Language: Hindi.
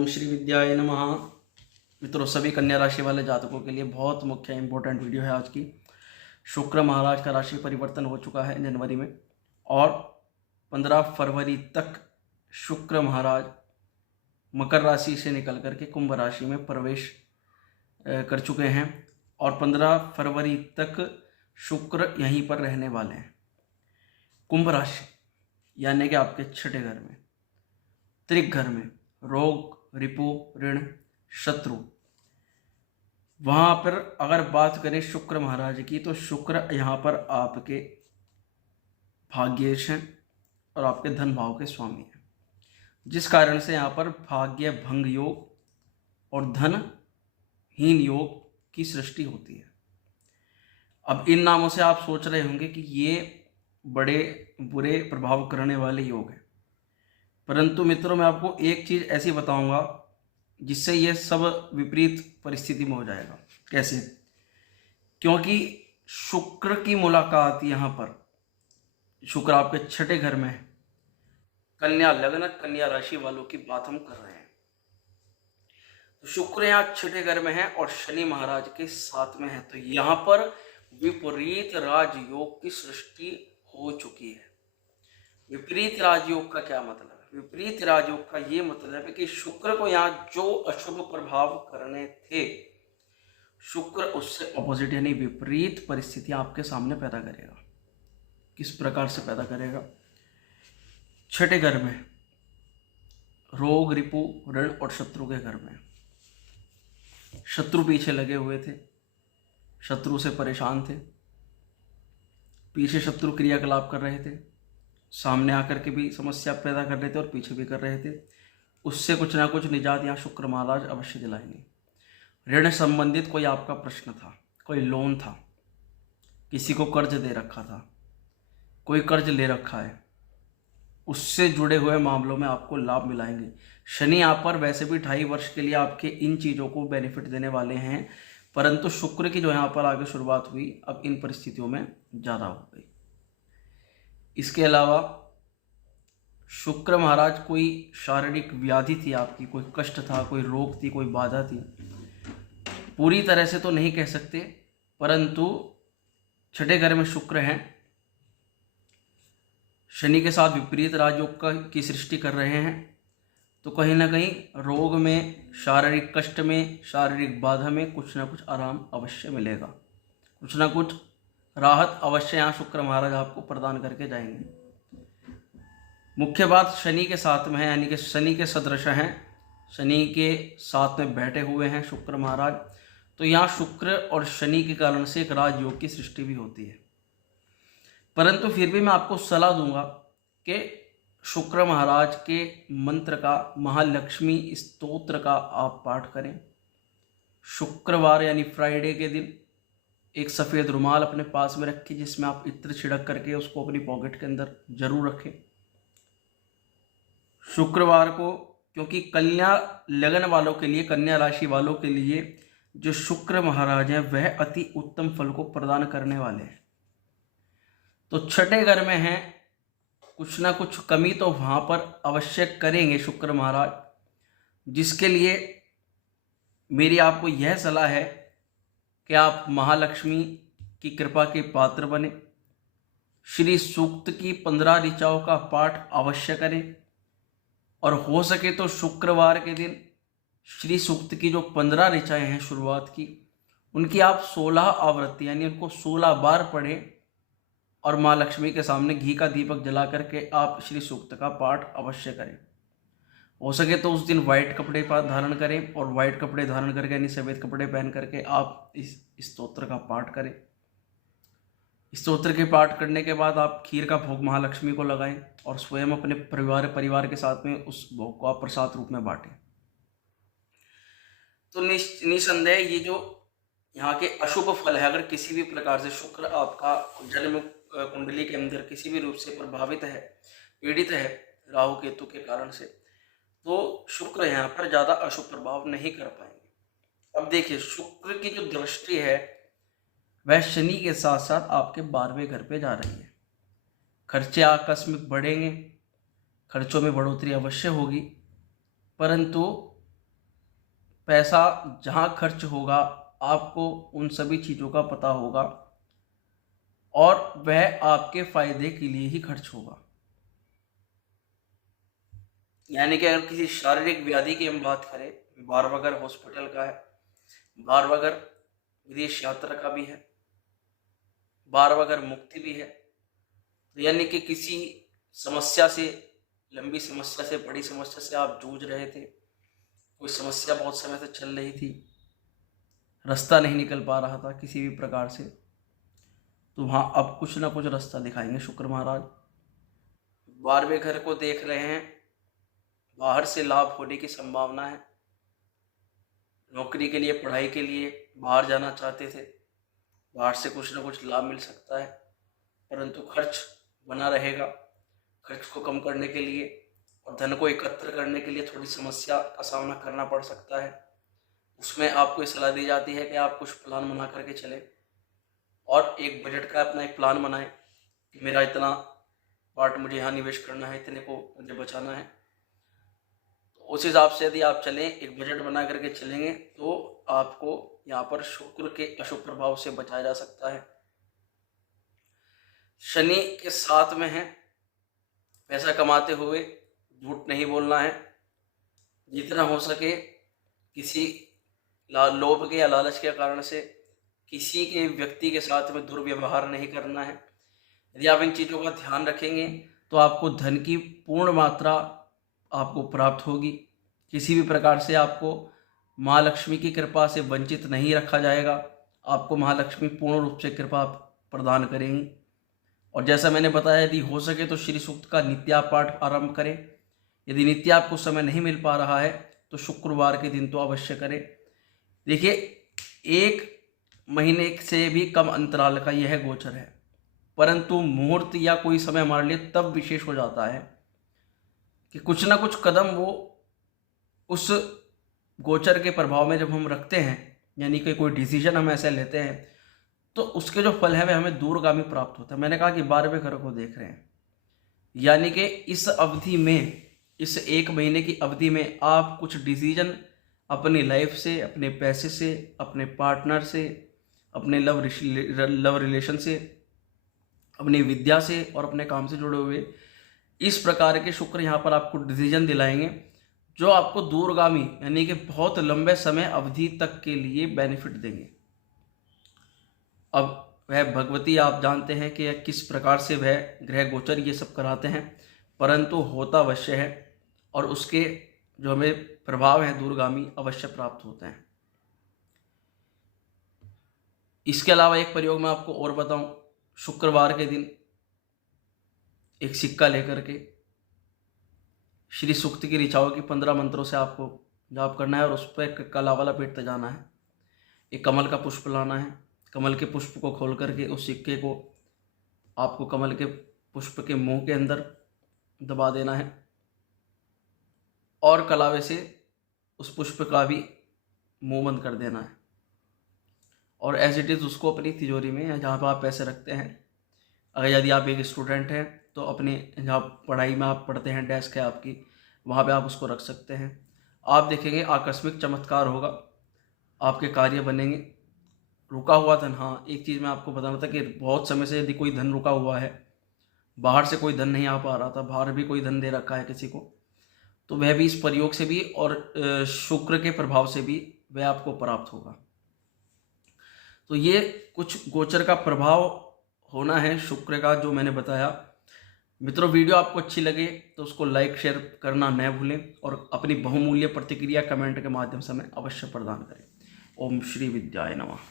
ओम श्री विद्याय नमः। मित्रों, सभी कन्या राशि वाले जातकों के लिए बहुत मुख्य इंपॉर्टेंट वीडियो है आज की। शुक्र महाराज का राशि परिवर्तन हो चुका है जनवरी में और 15 फरवरी तक शुक्र महाराज मकर राशि से निकल करके कुंभ राशि में प्रवेश कर चुके हैं और 15 फरवरी तक शुक्र यहीं पर रहने वाले हैं। कुंभ राशि यानी कि आपके छठे घर में, त्रिक घर में, रोग, रिपु, ऋण, शत्रु, वहां पर अगर बात करें शुक्र महाराज की तो शुक्र यहाँ पर आपके भाग्येश हैं और आपके धन भाव के स्वामी हैं, जिस कारण से यहाँ पर भाग्य भंग योग और धनहीन योग की सृष्टि होती है। अब इन नामों से आप सोच रहे होंगे कि ये बड़े बुरे प्रभाव करने वाले योग हैं, परंतु मित्रों मैं आपको एक चीज ऐसी बताऊंगा जिससे ये सब विपरीत परिस्थिति में हो जाएगा। कैसे? क्योंकि शुक्र की मुलाकात यहाँ पर, शुक्र आपके छठे घर में है, कन्या लग्न, कन्या राशि वालों की बात हम कर रहे हैं। तो शुक्र यहाँ छठे घर में है और शनि महाराज के साथ में है, तो यहाँ पर विपरीत राजयोग की सृष्टि हो चुकी है। विपरीत राजयोग का क्या मतलब है? विपरीत राजयोग का ये मतलब है कि शुक्र को यहाँ जो अशुभ प्रभाव करने थे, शुक्र उससे ऑपोजिट यानी विपरीत परिस्थिति आपके सामने पैदा करेगा। किस प्रकार से पैदा करेगा? छठे घर में रोग, रिपु, ऋण और शत्रु के घर में। शत्रु पीछे लगे हुए थे, शत्रु से परेशान थे, पीछे शत्रु क्रियाकलाप कर रहे थे, सामने आकर के भी समस्या पैदा कर रहे थे और पीछे भी कर रहे थे। उससे कुछ ना कुछ निजात यहाँ शुक्र महाराज अवश्य दिलाएंगे। ऋण संबंधित कोई आपका प्रश्न था, कोई लोन था, किसी को कर्ज दे रखा था, कोई कर्ज ले रखा है, उससे जुड़े हुए मामलों में आपको लाभ मिलाएंगे। शनि यहाँ पर वैसे भी 2.5 वर्ष के लिए आपके इन चीज़ों को बेनिफिट देने वाले हैं, परंतु शुक्र की जो यहाँ पर आगे शुरुआत हुई अब इन परिस्थितियों में ज़्यादा हो गई। इसके अलावा शुक्र महाराज कोई शारीरिक व्याधि थी आपकी, कोई कष्ट था, कोई रोग थी, कोई बाधा थी, पूरी तरह से तो नहीं कह सकते, परंतु छठे घर में शुक्र हैं, शनि के साथ विपरीत राजयोग की सृष्टि कर रहे हैं, तो कहीं ना कहीं रोग में, शारीरिक कष्ट में, शारीरिक बाधा में कुछ ना कुछ आराम अवश्य मिलेगा, कुछ ना कुछ राहत अवश्य यहाँ शुक्र महाराज आपको प्रदान करके जाएंगे। मुख्य बात शनि के साथ में है, यानी कि शनि के सदृश हैं, शनि के साथ में बैठे हुए हैं शुक्र महाराज, तो यहाँ शुक्र और शनि के कारण से एक राजयोग की सृष्टि भी होती है। परंतु फिर भी मैं आपको सलाह दूंगा कि शुक्र महाराज के मंत्र का, महालक्ष्मी स्तोत्र का आप पाठ करें। शुक्रवार यानी फ्राइडे के दिन एक सफ़ेद रुमाल अपने पास में रखिए जिसमें आप इत्र छिड़क करके उसको अपनी पॉकेट के अंदर जरूर रखें शुक्रवार को, क्योंकि कन्या लगन वालों के लिए, कन्या राशि वालों के लिए जो शुक्र महाराज हैं वह अति उत्तम फल को प्रदान करने वाले हैं। तो छठे घर में हैं, कुछ ना कुछ कमी तो वहां पर अवश्य करेंगे शुक्र महाराज, जिसके लिए मेरी आपको यह सलाह है कि आप महालक्ष्मी की कृपा के पात्र बने। श्री सूक्त की 15 ऋचाओं का पाठ अवश्य करें और हो सके तो शुक्रवार के दिन श्री सूक्त की जो 15 ऋचाएं हैं शुरुआत की, उनकी आप 16 आवृत्ति यानी उनको 16 बार पढ़ें और माँ लक्ष्मी के सामने घी का दीपक जला करके आप श्री सूक्त का पाठ अवश्य करें। हो सके तो उस दिन वाइट कपड़े धारण करें और वाइट कपड़े धारण करके यानी सफ़ेद कपड़े पहन करके आप इस स्तोत्र का पाठ करें। स्तोत्र के पाठ करने के बाद आप खीर का भोग महालक्ष्मी को लगाएं और स्वयं अपने परिवार के साथ में उस भोग को आप प्रसाद रूप में बांटें। तो निसंदेह ये जो यहाँ के अशुभ फल है, अगर किसी भी प्रकार से शुक्र आपका जन्म कुंडली के अंदर किसी भी रूप से प्रभावित है, पीड़ित है राहु केतु के कारण से, तो शुक्र यहाँ पर ज़्यादा अशुभ प्रभाव नहीं कर पाएंगे। अब देखिए, शुक्र की जो दृष्टि है वह शनि के साथ साथ आपके 12वें घर पे जा रही है। खर्चे आकस्मिक बढ़ेंगे, खर्चों में बढ़ोतरी अवश्य होगी, परंतु पैसा जहाँ खर्च होगा आपको उन सभी चीज़ों का पता होगा और वह आपके फायदे के लिए ही खर्च होगा। यानी कि अगर किसी शारीरिक व्याधि की हम बात करें, बारवगर हॉस्पिटल का है, बारवगर विदेश यात्रा का भी है, बारवगर मुक्ति भी है। तो यानी कि किसी समस्या से, लंबी समस्या से, बड़ी समस्या से आप जूझ रहे थे, कोई समस्या बहुत समय से चल रही थी, रास्ता नहीं निकल पा रहा था किसी भी प्रकार से, तो वहाँ अब कुछ ना कुछ रास्ता दिखाएंगे शुक्र महाराज। 12वें घर को देख रहे हैं, बाहर से लाभ होने की संभावना है। नौकरी के लिए, पढ़ाई के लिए बाहर जाना चाहते थे, बाहर से कुछ ना कुछ लाभ मिल सकता है, परंतु खर्च बना रहेगा। खर्च को कम करने के लिए और धन को एकत्र करने के लिए थोड़ी समस्या का सामना करना पड़ सकता है। उसमें आपको सलाह दी जाती है कि आप कुछ प्लान बना करके चलें और एक बजट का अपना एक प्लान बनाएं कि मेरा इतना पार्ट मुझे यहाँ निवेश करना है, इतने को मुझे बचाना है। तो उस हिसाब से यदि आप चलें, एक बजट बना करके चलेंगे, तो आपको यहाँ पर शुक्र के अशुभ प्रभाव से बचाया जा सकता है। शनि के साथ में है, पैसा कमाते हुए झूठ नहीं बोलना है। जितना हो सके किसी लोभ के या लालच के कारण से किसी के व्यक्ति के साथ में दुर्व्यवहार नहीं करना है। यदि आप इन चीज़ों का ध्यान रखेंगे तो आपको धन की पूर्ण मात्रा आपको प्राप्त होगी। किसी भी प्रकार से आपको माँ लक्ष्मी की कृपा से वंचित नहीं रखा जाएगा। आपको महालक्ष्मी पूर्ण रूप से कृपा प्रदान करेंगी। और जैसा मैंने बताया, यदि हो सके तो श्री सूक्त का नित्या पाठ आरंभ करें। यदि नित्य आपको समय नहीं मिल पा रहा है तो शुक्रवार के दिन तो अवश्य करें। देखिए, 1 महीने से भी कम अंतराल का यह गोचर है, परंतु मुहूर्त या कोई समय हमारे लिए तब विशेष हो जाता है कि कुछ ना कुछ कदम वो उस गोचर के प्रभाव में जब हम रखते हैं, यानी कि कोई डिसीजन हम ऐसे लेते हैं, तो उसके जो फल है वे हमें दूरगामी प्राप्त होता है। मैंने कहा कि 12वें घर को देख रहे हैं, यानी कि इस अवधि में, इस 1 महीने की अवधि में आप कुछ डिसीजन अपनी लाइफ से, अपने पैसे से, अपने पार्टनर से, अपने लव रिलेशन से, अपनी विद्या से और अपने काम से जुड़े हुए इस प्रकार के शुक्र यहाँ पर आपको डिसीजन दिलाएंगे जो आपको दूरगामी, यानी कि बहुत लंबे समय अवधि तक के लिए बेनिफिट देंगे। अब वह भगवती आप जानते हैं कि किस प्रकार से वह ग्रह गोचर ये सब कराते हैं, परंतु होता अवश्य है और उसके जो हमें प्रभाव हैं दूरगामी अवश्य प्राप्त होते हैं। इसके अलावा एक प्रयोग मैं आपको और बताऊं, शुक्रवार के दिन एक सिक्का लेकर के श्री सूक्त की ऋचाओं की 15 मंत्रों से आपको जाप करना है और उस पर कला वाला पेट तजाना है। एक कमल का पुष्प लाना है, कमल के पुष्प को खोल करके उस सिक्के को आपको कमल के पुष्प के मुंह के अंदर दबा देना है और कलावे से उस पुष्प का भी मुंह बंद कर देना है और एज इट इज़ उसको अपनी तिजोरी में या जहाँ पर आप पैसे रखते हैं, अगर यदि आप एक स्टूडेंट हैं तो अपने जहाँ पढ़ाई में आप पढ़ते हैं, डेस्क है आपकी, वहाँ पे आप उसको रख सकते हैं। आप देखेंगे आकस्मिक चमत्कार होगा, आपके कार्य बनेंगे। रुका हुआ धन, हाँ एक चीज़ मैं आपको बताना था कि बहुत समय से यदि कोई धन रुका हुआ है, बाहर से कोई धन नहीं आ पा रहा था, बाहर भी कोई धन दे रखा है किसी को, तो वह भी इस प्रयोग से भी और शुक्र के प्रभाव से भी वह आपको प्राप्त होगा। तो ये कुछ गोचर का प्रभाव होना है शुक्र का जो मैंने बताया। मित्रों, वीडियो आपको अच्छी लगे तो उसको लाइक शेयर करना न भूलें और अपनी बहुमूल्य प्रतिक्रिया कमेंट के माध्यम से हमें अवश्य प्रदान करें। ओम श्री विद्याय नमः।